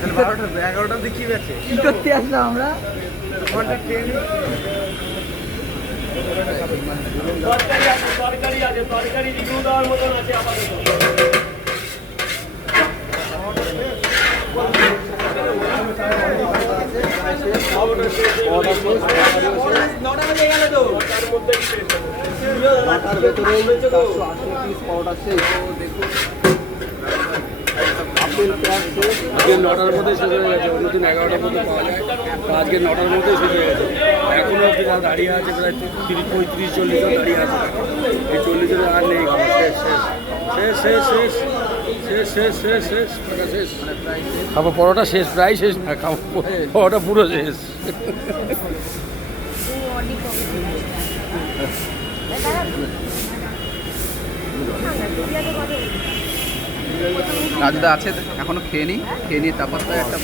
11টা দেখি গেছে কি করতে আসলাম আমরা? তরকারি রিভিউ দেওয়ার মতন আছে আপাতত। আজকে 9টার মধ্যে শেষ হয়ে গেছে, নতুন 11টার মধ্যে পাওয়া যায়। আজকে 9টার মধ্যে শেষ হয়ে গেছে। এখনও অব্দি তারা দাঁড়িয়ে আছে, প্রায় 35-40 জন দাঁড়িয়ে আছে। এই 40 জনের আর নেই খাবার, শেষ শেষ শেষ শেষ শেষ শেষ শেষ শেষ টাকা শেষ। খাবার পরোটা শেষ, প্রায় শেষ না, খাবার পরোটা পুরো শেষ। রাজুদা আছে এখনো খেয়ে নিই, খেয়ে নিয়ে তারপর তো একটা